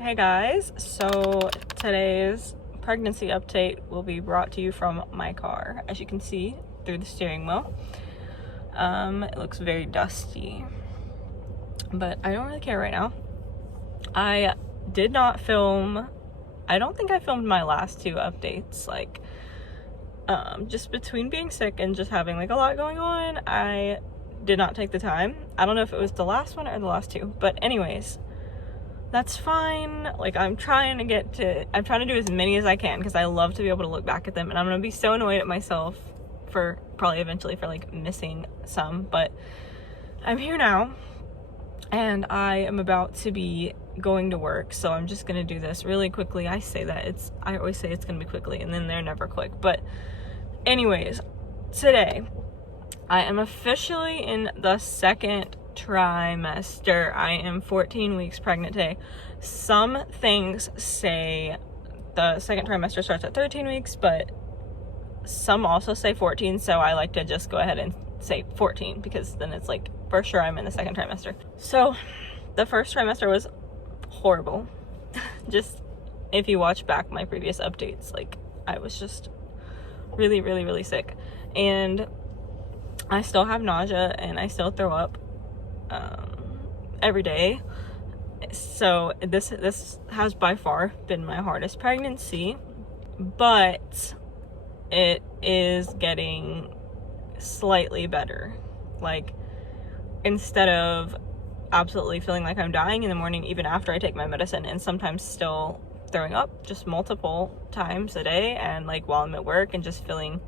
Hey guys, so today's pregnancy update will be brought to you from my car. As you can see through the steering wheel, it looks very dusty, but I don't really care right now. I did not film, I don't think I filmed my last two updates, just between being sick and just having like a lot going on, I did not take the time. I don't know if it was the last one or the last two, but anyways, that's fine. Like, I'm trying to do as many as I can because I love to be able to look back at them, and I'm gonna be so annoyed at myself for probably eventually for like missing some, but I'm here now and I am about to be going to work, so I'm just gonna do this really quickly. I always say it's gonna be quickly and then they're never quick, but anyways, today I am officially in the second trimester. I am 14 weeks pregnant today. Some things say the second trimester starts at 13 weeks, but some also say 14, so I like to just go ahead and say 14 because then it's like for sure I'm in the second trimester. So the first trimester was horrible. Just if you watch back my previous updates, like I was just really sick, and I still have nausea and I still throw up every day. So this has by far been my hardest pregnancy, but it is getting slightly better. Like, instead of absolutely feeling like I'm dying in the morning even after I take my medicine, and sometimes still throwing up just multiple times a day, and like while I'm at work, and just feeling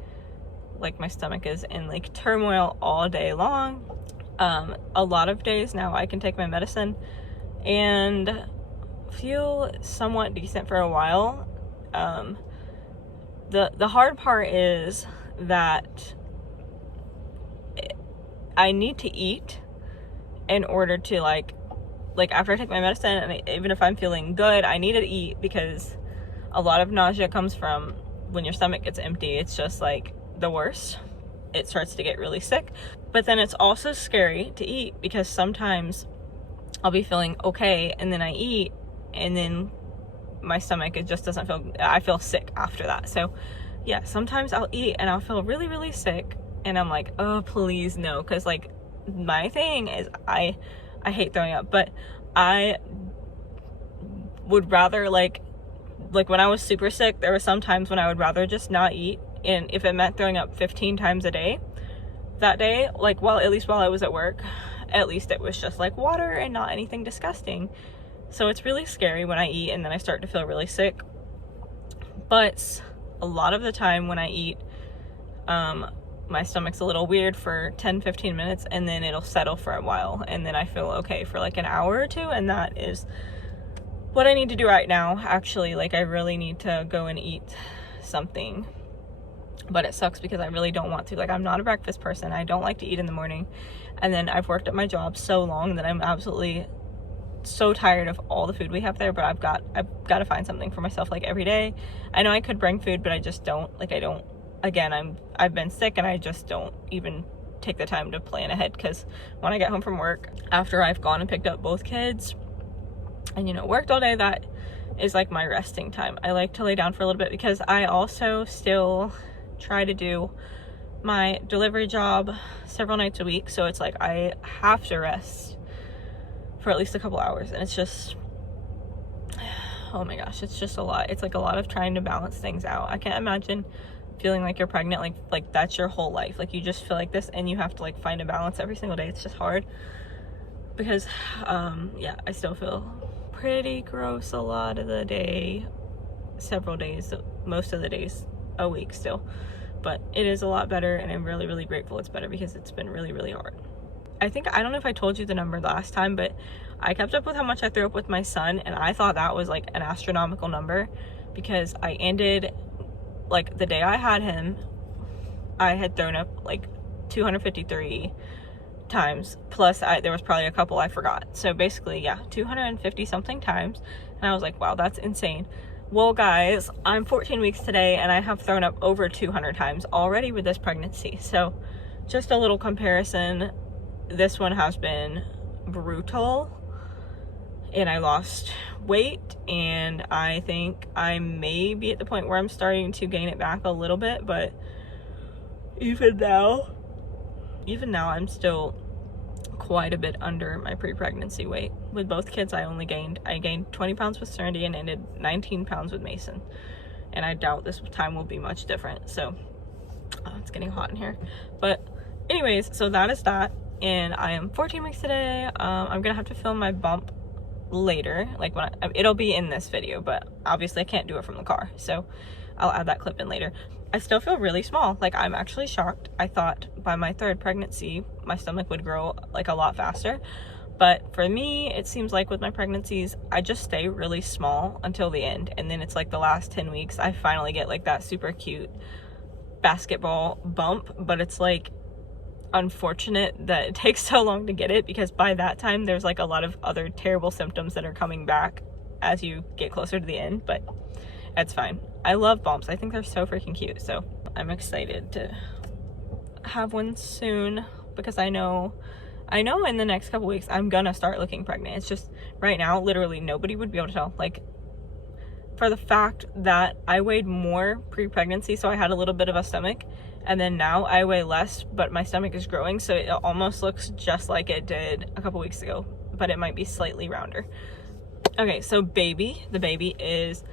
like my stomach is in like turmoil all day long. A lot of days now I can take my medicine and feel somewhat decent for a while. The hard part is that I need to eat in order to like after I take my medicine, and even if I'm feeling good, I need to eat, because a lot of nausea comes from when your stomach gets empty. It's just like the worst. It starts to get really sick. But then it's also scary to eat, because sometimes I'll be feeling okay and then I eat and then my stomach, it just doesn't feel, I feel sick after that. So yeah, sometimes I'll eat and I'll feel really sick, and I'm like, oh please no, because like my thing is I hate throwing up, but I would rather like when I was super sick, there were some times when I would rather just not eat, and if it meant throwing up 15 times a day that day, like at least while I was at work, at least it was just like water and not anything disgusting. So it's really scary when I eat and then I start to feel really sick. But a lot of the time when I eat, my stomach's a little weird for 10-15 minutes, and then it'll settle for a while, and then I feel okay for like an hour or two, and that is what I need to do right now. Actually, like I really need to go and eat something, but it sucks because I really don't want to. Like, I'm not a breakfast person. I don't like to eat in the morning, and then I've worked at my job so long that I'm absolutely so tired of all the food we have there. But I've got to find something for myself like every day. I know I could bring food, but I just don't. Like, I don't. Again, I've been sick, and I just don't even take the time to plan ahead, because when I get home from work after I've gone and picked up both kids and worked all day, that is like my resting time. I like to lay down for a little bit, because I also still try to do my delivery job several nights a week, so it's like I have to rest for at least a couple hours, and it's just, oh my gosh, it's just a lot. It's like a lot of trying to balance things out. I can't imagine feeling like you're pregnant, like that's your whole life. Like, you just feel like this, and you have to like find a balance every single day. It's just hard, because yeah, I still feel pretty gross a lot of the day, several days, most of the days a week still, but it is a lot better, and I'm really grateful it's better, because it's been really hard. I don't know if I told you the number last time, but I kept up with how much I threw up with my son, and I thought that was like an astronomical number, because I ended, like the day I had him, I had thrown up like 253 times, plus there was probably a couple I forgot. So basically, yeah, 250 something times, and I was like, wow, that's insane. Well guys, I'm 14 weeks today, and I have thrown up over 200 times already with this pregnancy. So just a little comparison, this one has been brutal, and I lost weight, and I think I may be at the point where I'm starting to gain it back a little bit, but even now I'm still quite a bit under my pre-pregnancy weight. With both kids, I gained 20 pounds with Serenity and ended 19 pounds with Mason, and I doubt this time will be much different. So it's getting hot in here, but anyways, so that is that, and I am 14 weeks today. I'm gonna have to film my bump later, like when it'll be in this video, but obviously I can't do it from the car, so I'll add that clip in later. I still feel really small. Like, I'm actually shocked. I thought by my 3rd pregnancy my stomach would grow like a lot faster, but for me it seems like with my pregnancies I just stay really small until the end, and then it's like the last 10 weeks I finally get like that super cute basketball bump. But it's like unfortunate that it takes so long to get it, because by that time there's like a lot of other terrible symptoms that are coming back as you get closer to the end, but it's fine. I love bumps. I think they're so freaking cute, so I'm excited to have one soon, because I know in the next couple weeks I'm gonna start looking pregnant. It's just right now literally nobody would be able to tell, like, for the fact that I weighed more pre-pregnancy, so I had a little bit of a stomach, and then now I weigh less, but my stomach is growing, so it almost looks just like it did a couple weeks ago, but it might be slightly rounder. Okay, so the baby is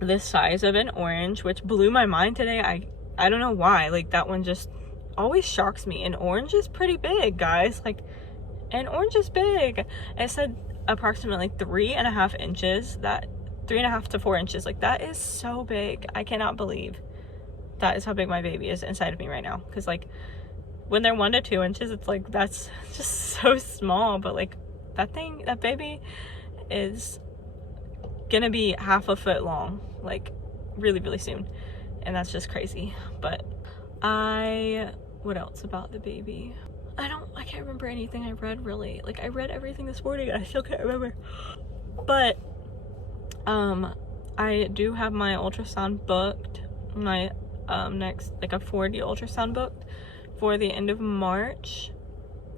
this size of an orange, which blew my mind today. I don't know why, like, that one just always shocks me. An orange is pretty big, guys. Like, an orange is big. It said approximately 3.5 inches, that 3.5 to 4 inches. Like, that is so big. I cannot believe that is how big my baby is inside of me right now, because like when they're 1 to 2 inches it's like that's just so small, but like that baby is gonna be half a foot long, like really, really soon, and that's just crazy. But what else about the baby? I can't remember anything I read, really. Like, I read everything this morning and I still can't remember, but I do have my ultrasound booked, my next, like, a 4D ultrasound booked for the end of March.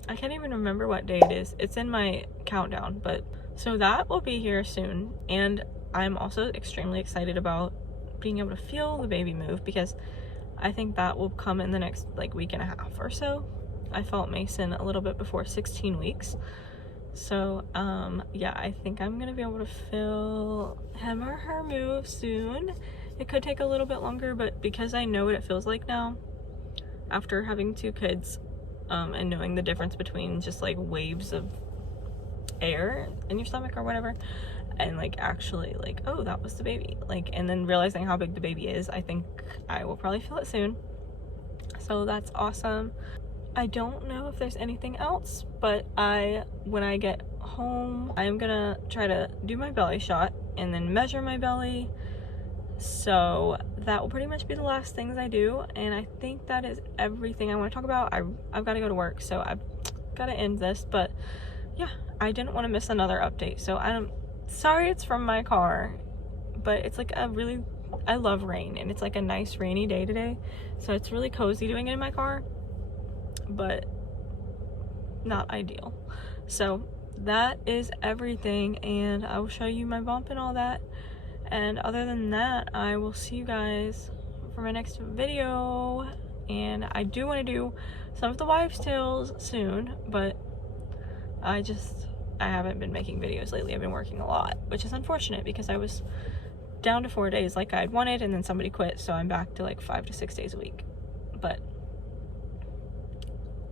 I can't even remember what day it is. It's in my countdown, but so that will be here soon. And I'm also extremely excited about being able to feel the baby move, because I think that will come in the next like week and a half or so. I felt Mason a little bit before 16 weeks, so yeah, I think I'm gonna be able to feel him or her move soon. It could take a little bit longer, but because I know what it feels like now after having 2 kids, and knowing the difference between just like waves of air in your stomach or whatever, and like actually like, oh, that was the baby, like, and then realizing how big the baby is, I think I will probably feel it soon. So that's awesome. I don't know if there's anything else, but when I get home, I'm gonna try to do my belly shot and then measure my belly. So that will pretty much be the last things I do, and I think that is everything I want to talk about. I've got to go to work, so I've got to end this, but yeah, I didn't want to miss another update. So I'm sorry it's from my car, but it's like I love rain, and it's like a nice rainy day today, so it's really cozy doing it in my car, but not ideal. So that is everything, and I will show you my bump and all that. And other than that, I will see you guys for my next video. And I do want to do some of the wives' tales soon, but I haven't been making videos lately. I've been working a lot, which is unfortunate because I was down to 4 days like I'd wanted, and then somebody quit, so I'm back to like 5 to 6 days a week. But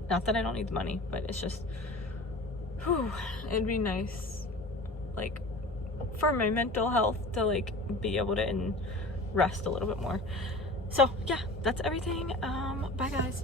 not that I don't need the money, but it's just, whew, it'd be nice, like, for my mental health to like be able to rest a little bit more. So yeah, that's everything. Bye guys.